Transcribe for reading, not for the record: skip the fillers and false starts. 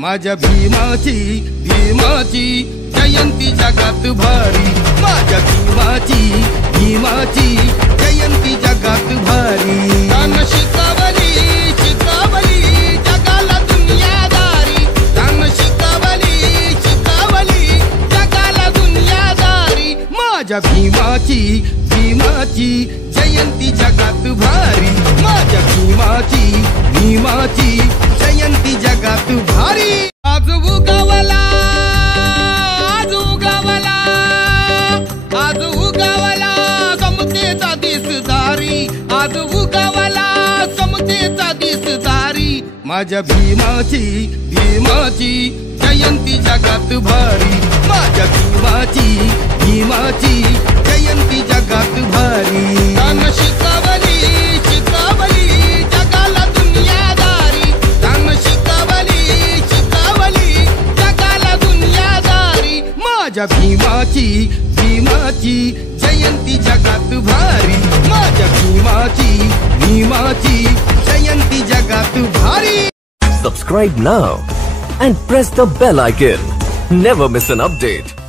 माझ्या भीमाची भीमाची जयंती जगात भारी, माझ्या भीमाची जयंती जगात भारी। तान शिकवली शिकवली जगाला दुनियादारी, तान शिकवली शिकवली जगाला दुनियादारी। माझ्या भीमाची जयंती जगात भारी, माझ्या भीमाची जयंती जगात भारी। आज उगवला आज उगवला आज उगवला समतेचा दिसदारी, आज उगवला समतेचा दिसदारी। माझ्या भीमाची जयंती जगात भारी, माझ्या भीमाची जयंती जगात भारी। तान शिकवली शिकवली जगाला दुनियादारी, तान शिकवली शिकवली जगाला दुनियादारी। माझ्या भीमाची जयंती जगात भारी, माझ्या भीमाची जयंती जगात भारी। Subscribe now and press the bell icon. Never miss an update.